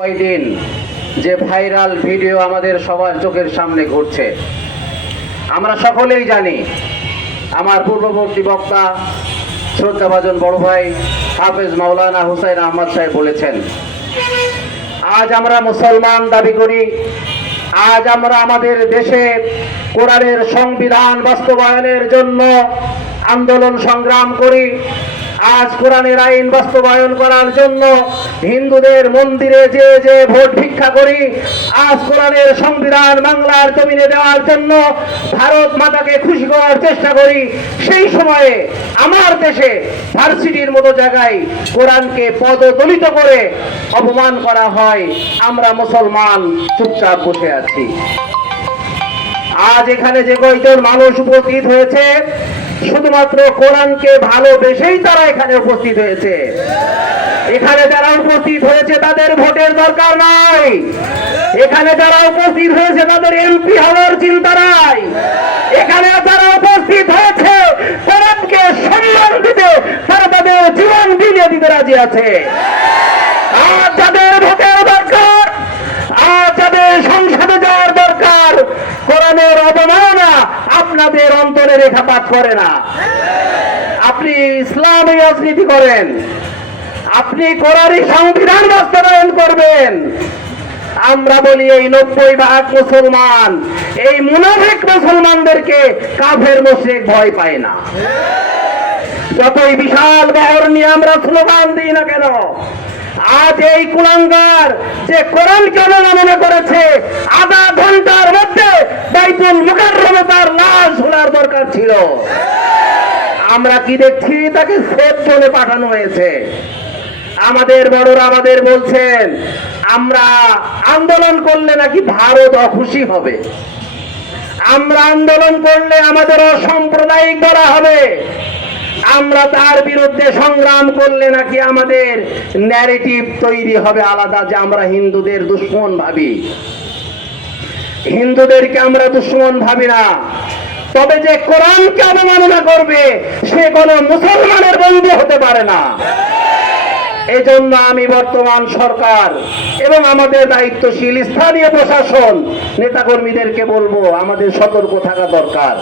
কয়দিন যে viral video আমাদের সবার চোখের সামনে ঘুরছে, আমরা সকলেই জানি। আমার পূর্ববর্তী বক্তা শ্রদ্ধাভাজন বড় ভাই হাফেজ মাওলানা হুসাইন আহমদ সাহেব বলেছেন, আজ আমরা মুসলমান দাবি করি, আজ আমরা আমাদের দেশে কোরআনের সংবিধান বাস্তবায়নের জন্য আন্দোলন সংগ্রাম করি। আজ কোরআনের আইন বাস্তবায়ন করার জন্য হিন্দুদের মন্দিরে যে যে ভোট ভিক্ষা করি। আজ কোরআনের সংবিধান বাংলার জমিনে দেওয়ার জন্য ভারত মাতাকে খুশি করার চেষ্টা করি। সেই সময়ে আমার দেশে ভার্সিটির মতো জায়গায় কোরআনকে পদদলিত করে অপমান করা হয়, আমরা মুসলমান চুপচাপ বসে আছি। আজ এখানে যে কয়জন মানুষ উপস্থিত হয়েছে, শুধুমাত্র কোরআনকে ভালোবেসেই তারা এখানে উপস্থিত হয়েছে। এখানে যারা উপস্থিত হয়েছে তাদের ভোটের দরকার নাই। এখানে যারা উপস্থিত হয়েছে তাদের এমপি হওয়ার চিন্তা নাই। এখানে যারা উপস্থিত হয়েছে কোরআনকে সম্মান দিতে তারা তাদের জীবন বিলিয়ে দিতে রাজি আছে। আর যাদের ভোটের দরকার, আর যাদের সংসদে যাওয়ার দরকার, কোরআনের অবমাননা আপনাদের অন্তরে রেখাপাত করে না। আপনি ইসলামী রাজনীতি করেন, আপনি কোরআনী সংবিধান বাস্তবায়ন করবেন। আমরা বলি এই 90% মুসলমান, এই মুনাফিক মুসলমানদেরকে কাফের মুশরিক ভয় পায় না। যতই বিশাল বহর নিয়ে আমরা স্লোগান দিই না কেন, আজ এই কুলাঙ্গার যে কোরআনকে অবমাননা করেছে, আধা ঘন্টার মধ্যে বাইতুল মুকাররমে তার লাশ ঝোলার দরকার ছিল। আমরা কি দেখছি, তাকে সেফ জোনে পাঠানো হয়েছে। আমাদের বড়রা আমাদের বলছেন, আমরা আন্দোলন করলে নাকি ভারত অখুশি হবে, আমরা আন্দোলন করলে আমাদের অসাম্প্রদায়িক বলা হবে, আমরা তার বিরুদ্ধে সংগ্রাম করলে নাকি আমাদের ন্যারেটিভ তৈরি হবে আলাদা, যে আমরা হিন্দুদের দুশ্মন ভাবি। হিন্দুদেরকে আমরা দুশ্মন ভাবি না, তবে যে কোরআনকে অবমাননা করবে সে কোনো মুসলমানের বন্ধু হতে পারে না। এজন্য আমি বর্তমান সরকার এবং আমাদের দায়িত্বশীল স্থানীয় প্রশাসন নেতাকর্মীদেরকে বলবো, আমাদের সতর্ক থাকা দরকার।